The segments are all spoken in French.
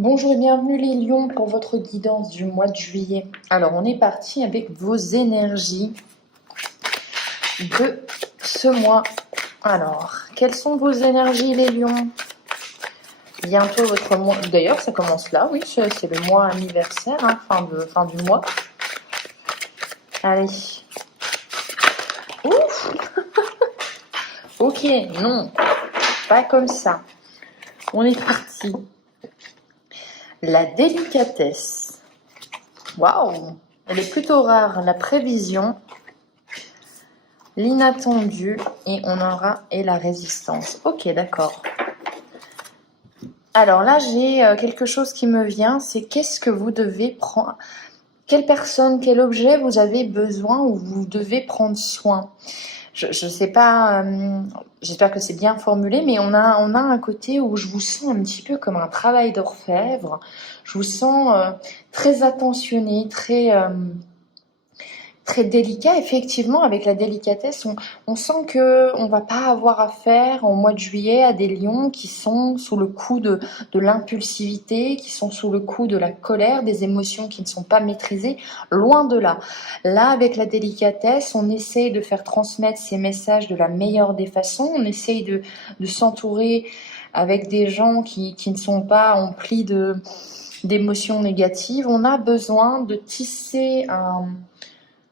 Bonjour et bienvenue les lions pour votre guidance du mois de juillet. Alors on est parti avec vos énergies de ce mois. Alors, quelles sont vos énergies les lions? Bientôt votre mois, d'ailleurs ça commence là, oui, c'est le mois anniversaire, hein, fin du mois. Allez. Ouf. Ok, non, pas comme ça. On est parti. La délicatesse. Waouh, elle est plutôt rare. La prévision, l'inattendu et on aura et la résistance. Ok, d'accord. Alors là, j'ai quelque chose qui me vient, c'est qu'est-ce que vous devez prendre, quelle personne, quel objet vous avez besoin ou vous devez prendre soin. Je ne sais pas, j'espère que c'est bien formulé, mais on a un côté où je vous sens un petit peu comme un travail d'orfèvre. Je vous sens très attentionné, très délicat. Effectivement, avec la délicatesse, on sent qu'on ne va pas avoir affaire en mois de juillet à des lions qui sont sous le coup de l'impulsivité, qui sont sous le coup de la colère, des émotions qui ne sont pas maîtrisées, loin de là. Là, avec la délicatesse, on essaye de faire transmettre ces messages de la meilleure des façons, on essaye de s'entourer avec des gens qui ne sont pas emplis d'émotions négatives. On a besoin de tisser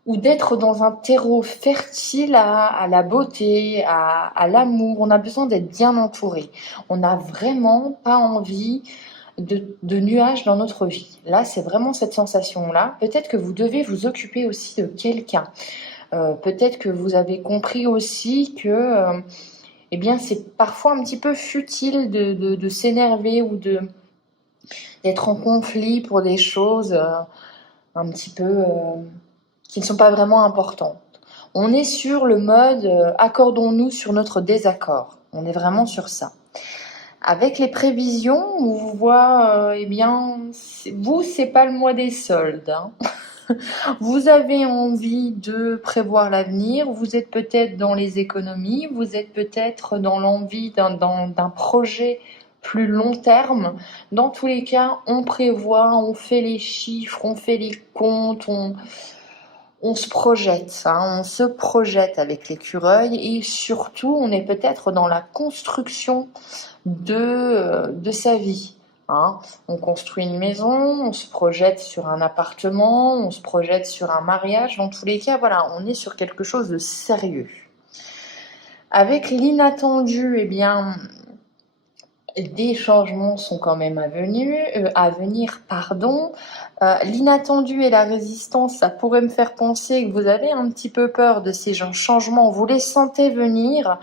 ou d'être dans un terreau fertile à la beauté, à l'amour. On a besoin d'être bien entouré. On n'a vraiment pas envie de nuages dans notre vie. Là, c'est vraiment cette sensation-là. Peut-être que vous devez vous occuper aussi de quelqu'un. Peut-être que vous avez compris aussi que eh bien, c'est parfois un petit peu futile de s'énerver ou d'être en conflit pour des choses un petit peu qui ne sont pas vraiment importantes. On est sur le mode accordons-nous sur notre désaccord. On est vraiment sur ça. Avec les prévisions, on vous voit, eh bien, vous, c'est pas le mois des soldes. Hein. Vous avez envie de prévoir l'avenir, vous êtes peut-être dans les économies, vous êtes peut-être dans l'envie d'un projet plus long terme. Dans tous les cas, on prévoit, on fait les chiffres, on fait les comptes, on se projette, hein, on se projette avec l'écureuil et surtout on est peut-être dans la construction de sa vie. Hein. On construit une maison, on se projette sur un appartement, on se projette sur un mariage. Dans tous les cas, voilà, on est sur quelque chose de sérieux. Avec l'inattendu, eh bien, des changements sont quand même à venir. L'inattendu et la résistance, ça pourrait me faire penser que vous avez un petit peu peur de ces changements, vous les sentez venir,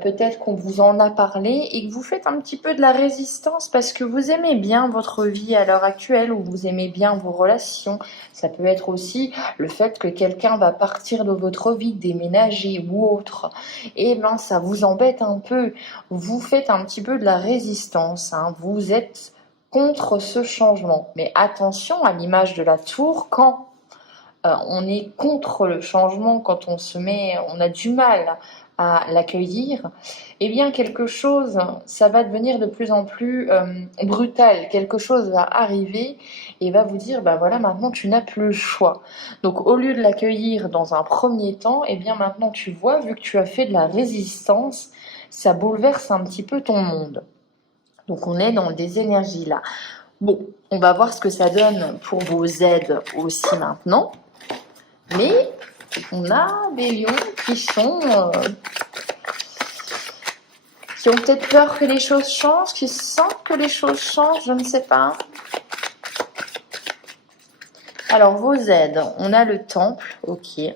peut-être qu'on vous en a parlé et que vous faites un petit peu de la résistance parce que vous aimez bien votre vie à l'heure actuelle ou vous aimez bien vos relations. Ça peut être aussi le fait que quelqu'un va partir de votre vie, déménager ou autre. Et ben ça vous embête un peu. Vous faites un petit peu de la résistance. Hein. Vous êtes contre ce changement. Mais attention à l'image de la tour quand on est contre le changement, quand on a du mal à l'accueillir, eh bien quelque chose, ça va devenir de plus en plus brutal. Quelque chose va arriver et va vous dire, bah voilà, maintenant tu n'as plus le choix. Donc au lieu de l'accueillir dans un premier temps, eh bien maintenant tu vois, vu que tu as fait de la résistance, ça bouleverse un petit peu ton monde. Donc on est dans des énergies là. Bon, on va voir ce que ça donne pour vos aides aussi maintenant. Mais on a des lions qui ont peut-être peur que les choses changent, qui sentent que les choses changent, je ne sais pas. Alors, vos aides, on a le temple, ok.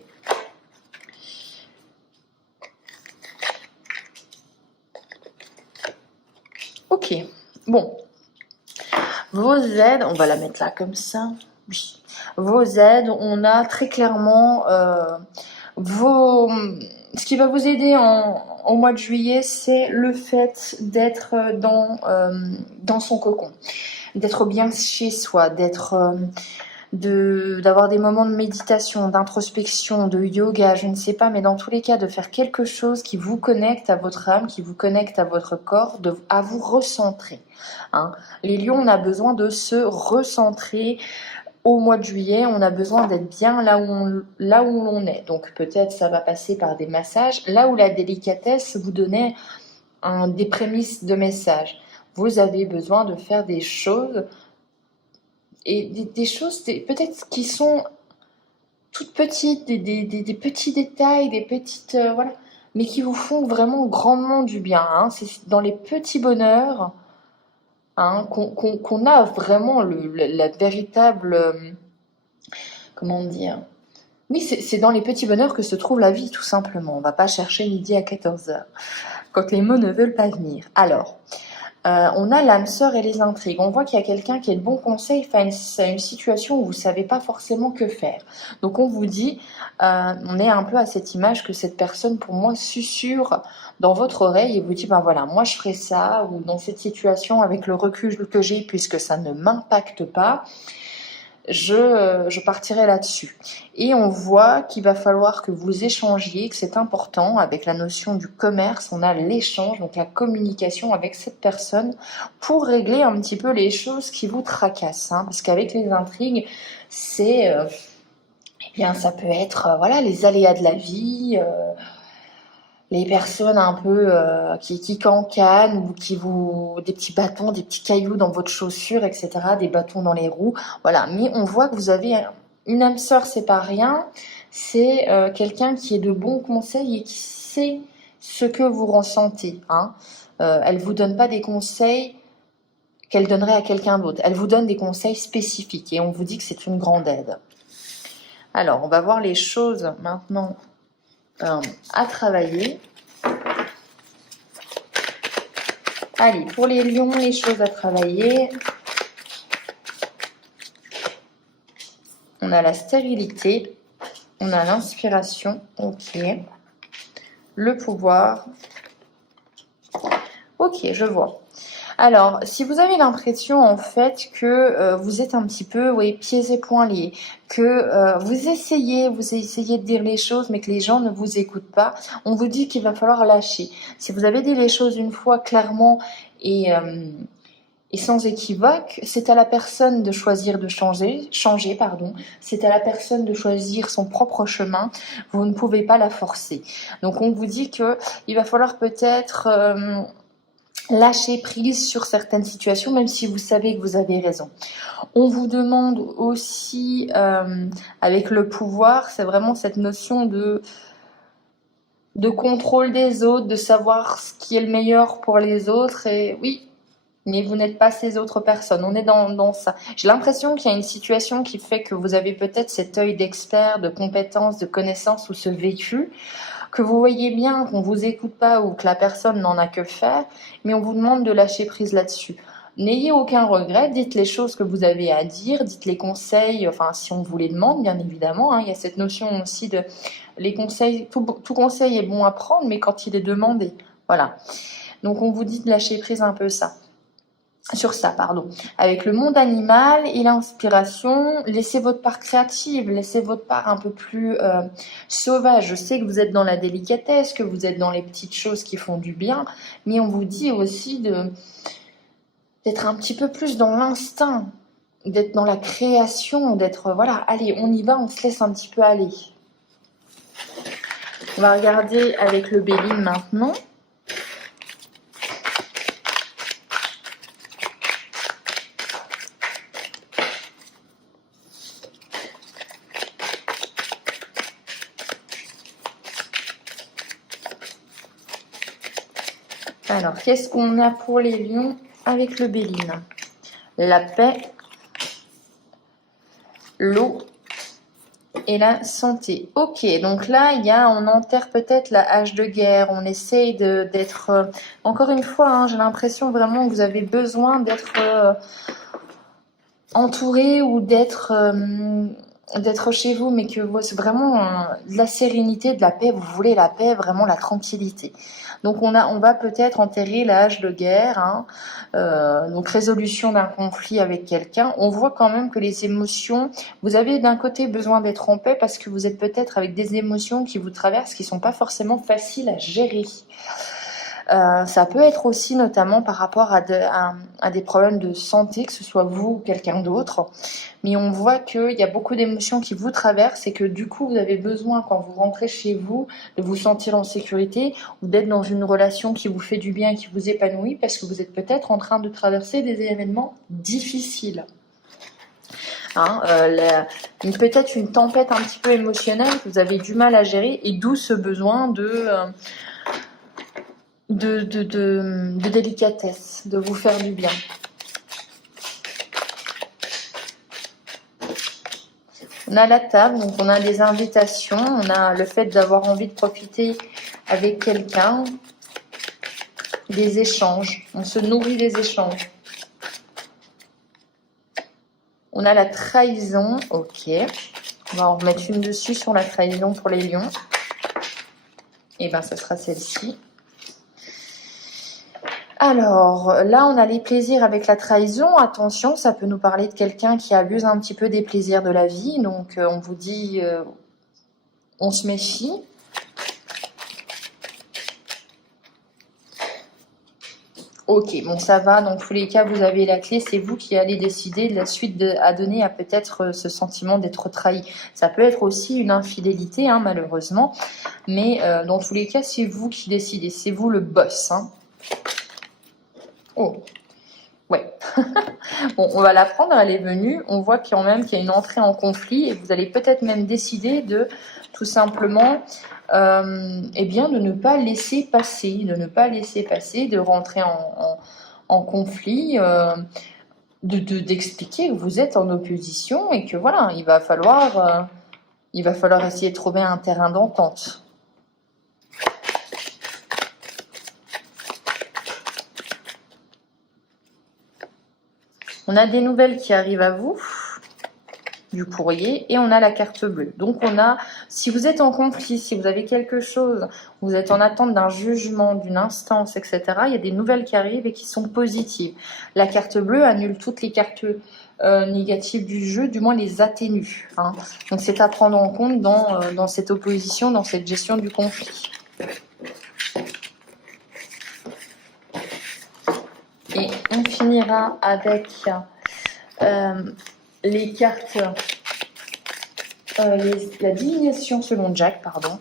Ok, bon. Vos aides, on va la mettre là comme ça. Oui. Vos aides, on a très clairement ce qui va vous aider au mois de juillet, c'est le fait d'être dans son cocon, d'être bien chez soi, d'être d'avoir des moments de méditation, d'introspection, de yoga, je ne sais pas, mais dans tous les cas, de faire quelque chose qui vous connecte à votre âme, qui vous connecte à votre corps, à vous recentrer. Hein. Les lions, on a besoin de se recentrer. Au mois de juillet, on a besoin d'être bien là où l'on est. Donc peut-être ça va passer par des massages. Là où la délicatesse vous donnait des prémices de message. Vous avez besoin de faire des choses, et des choses peut-être qui sont toutes petites, des petits détails, des petites... voilà, mais qui vous font vraiment grandement du bien. Hein. C'est dans les petits bonheurs hein, qu'on a vraiment la véritable... comment dire? Oui, c'est dans les petits bonheurs que se trouve la vie, tout simplement. On va pas chercher midi à 14h, quand les mots ne veulent pas venir. Alors, on a l'âme sœur et les intrigues. On voit qu'il y a quelqu'un qui a de bons conseils face à une situation où vous ne savez pas forcément que faire. Donc on vous dit, on est un peu à cette image que cette personne, pour moi, susurre dans votre oreille et vous dit, ben voilà, moi je ferai ça, ou dans cette situation, avec le recul que j'ai, puisque ça ne m'impacte pas, je partirai là-dessus. Et on voit qu'il va falloir que vous échangiez, que c'est important. Avec la notion du commerce, on a l'échange, donc la communication avec cette personne pour régler un petit peu les choses qui vous tracassent. Hein, parce qu'avec les intrigues, c'est, eh bien, ça peut être voilà, les aléas de la vie, les personnes un peu qui cancanent ou qui vous... des petits bâtons, des petits cailloux dans votre chaussure, etc., des bâtons dans les roues. Voilà, mais on voit que vous avez une âme sœur, c'est pas rien. C'est quelqu'un qui est de bons conseils et qui sait ce que vous ressentez. Hein. Elle vous donne pas des conseils qu'elle donnerait à quelqu'un d'autre. Elle vous donne des conseils spécifiques et on vous dit que c'est une grande aide. Alors, on va voir les choses maintenant à travailler. Allez, pour les lions, les choses à travailler. On a la stérilité, on a l'inspiration, ok. Le pouvoir, ok, je vois. Alors, si vous avez l'impression en fait que vous êtes un petit peu pieds et poings liés, que vous essayez de dire les choses mais que les gens ne vous écoutent pas, on vous dit qu'il va falloir lâcher. Si vous avez dit les choses une fois clairement et sans équivoque, c'est à la personne de choisir de changer, pardon. C'est à la personne de choisir son propre chemin. Vous ne pouvez pas la forcer. Donc on vous dit que il va falloir peut-être lâcher prise sur certaines situations, même si vous savez que vous avez raison. On vous demande aussi, avec le pouvoir, c'est vraiment cette notion de contrôle des autres, de savoir ce qui est le meilleur pour les autres. Et oui, mais vous n'êtes pas ces autres personnes. On est dans ça. J'ai l'impression qu'il y a une situation qui fait que vous avez peut-être cet œil d'expert, de compétence, de connaissance ou ce vécu, que vous voyez bien qu'on ne vous écoute pas ou que la personne n'en a que faire, mais on vous demande de lâcher prise là-dessus. N'ayez aucun regret, dites les choses que vous avez à dire, dites les conseils, enfin si on vous les demande bien évidemment, hein, il y a cette notion aussi de les conseils, tout conseil est bon à prendre, mais quand il est demandé, voilà. Donc on vous dit de lâcher prise un peu sur ça, pardon. Avec le monde animal et l'inspiration, laissez votre part créative, laissez votre part un peu plus sauvage. Je sais que vous êtes dans la délicatesse, que vous êtes dans les petites choses qui font du bien, mais on vous dit aussi d'être un petit peu plus dans l'instinct, d'être dans la création, d'être, voilà, allez, on y va, on se laisse un petit peu aller. On va regarder avec le Béline maintenant. Alors, qu'est-ce qu'on a pour les lions avec le Béline? La paix, l'eau et la santé. Ok, donc là, on enterre peut-être la hache de guerre. On essaye d'être... encore une fois, hein, j'ai l'impression vraiment que vous avez besoin d'être entouré ou d'être d'être chez vous, mais que c'est vraiment de la sérénité, de la paix, vous voulez la paix, vraiment la tranquillité. Donc on va peut-être enterrer l'âge de guerre, hein, donc résolution d'un conflit avec quelqu'un. On voit quand même que les émotions, vous avez d'un côté besoin d'être en paix parce que vous êtes peut-être avec des émotions qui vous traversent, qui sont pas forcément faciles à gérer. Ça peut être aussi notamment par rapport à des problèmes de santé, que ce soit vous ou quelqu'un d'autre. Mais on voit qu'il y a beaucoup d'émotions qui vous traversent et que du coup, vous avez besoin, quand vous rentrez chez vous, de vous sentir en sécurité ou d'être dans une relation qui vous fait du bien, qui vous épanouit, parce que vous êtes peut-être en train de traverser des événements difficiles. Hein, peut-être une tempête un petit peu émotionnelle que vous avez du mal à gérer, et d'où ce besoin de délicatesse, de vous faire du bien. On a la table, donc on a des invitations, on a le fait d'avoir envie de profiter avec quelqu'un, des échanges, on se nourrit des échanges. On a la trahison, ok, on va en remettre une dessus sur la trahison pour les lions. Et bien ça sera celle-ci. Alors, là, on a les plaisirs avec la trahison. Attention, ça peut nous parler de quelqu'un qui abuse un petit peu des plaisirs de la vie. Donc, on vous dit, on se méfie. Ok, bon, ça va. Dans tous les cas, vous avez la clé. C'est vous qui allez décider de la suite à donner à peut-être ce sentiment d'être trahi. Ça peut être aussi une infidélité, hein, malheureusement. Mais dans tous les cas, c'est vous qui décidez. C'est vous le boss, hein. Oh, ouais. Bon, on va la prendre, elle est venue. On voit quand même qu'il y a une entrée en conflit et vous allez peut-être même décider de tout simplement, eh bien, de ne pas laisser passer, de rentrer en conflit, d'expliquer que vous êtes en opposition et que voilà, il va falloir essayer de trouver un terrain d'entente. On a des nouvelles qui arrivent à vous, du courrier, et on a la carte bleue. Donc on a, si vous êtes en conflit, si vous avez quelque chose, vous êtes en attente d'un jugement, d'une instance, etc., il y a des nouvelles qui arrivent et qui sont positives. La carte bleue annule toutes les cartes négatives du jeu, du moins les atténue. Hein. Donc c'est à prendre en compte dans cette opposition, dans cette gestion du conflit. Et on finira avec les cartes, la divination selon Jack, pardon.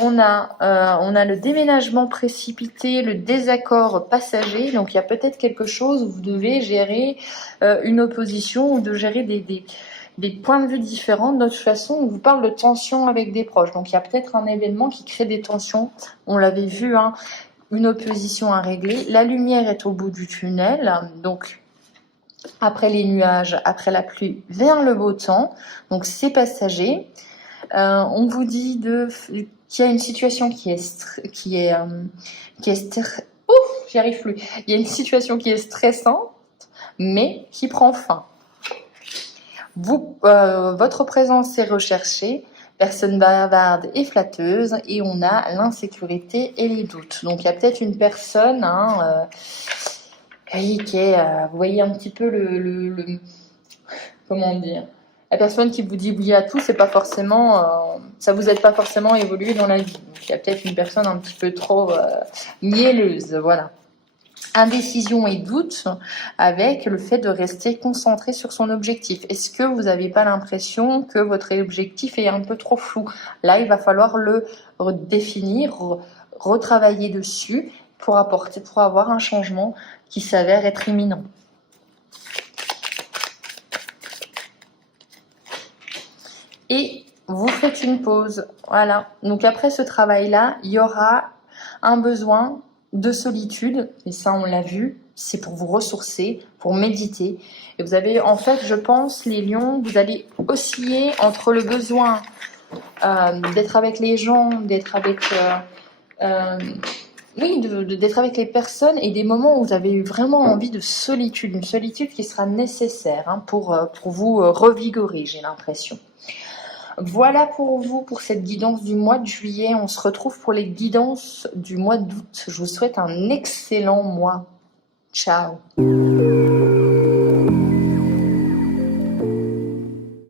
On a le déménagement précipité, le désaccord passager. Donc, il y a peut-être quelque chose où vous devez gérer une opposition ou de gérer des points de vue différents. De toute façon, on vous parle de tension avec des proches. Donc, il y a peut-être un événement qui crée des tensions. On l'avait vu, hein, une opposition à régler. La lumière est au bout du tunnel. Donc, après les nuages, après la pluie, vient le beau temps. Donc, c'est passager. On vous dit qu'il y a une situation qui est j'y arrive plus. Il y a une situation qui est stressante, mais qui prend fin. Votre présence est recherchée, personne bavarde et flatteuse, et on a l'insécurité et les doutes. Donc il y a peut-être une personne, qui est, vous voyez un petit peu comment dire, la personne qui vous dit oui à tout, c'est pas forcément, ça vous aide pas forcément à évoluer dans la vie. Donc, il y a peut-être une personne un petit peu trop mielleuse, voilà. Indécision et doute avec le fait de rester concentré sur son objectif. Est-ce que vous n'avez pas l'impression que votre objectif est un peu trop flou? Là, il va falloir le redéfinir, retravailler dessus pour avoir un changement qui s'avère être imminent. Et vous faites une pause. Voilà. Donc après ce travail-là, il y aura un besoin de solitude. Et ça, on l'a vu. C'est pour vous ressourcer, pour méditer. Et vous avez, en fait, je pense, les lions, vous allez osciller entre le besoin d'être avec les gens, d'être avec... euh, oui, d'être avec les personnes et des moments où vous avez eu vraiment envie de solitude, une solitude qui sera nécessaire hein, pour vous revigorer, j'ai l'impression. Voilà pour vous, pour cette guidance du mois de juillet. On se retrouve pour les guidances du mois d'août. Je vous souhaite un excellent mois. Ciao.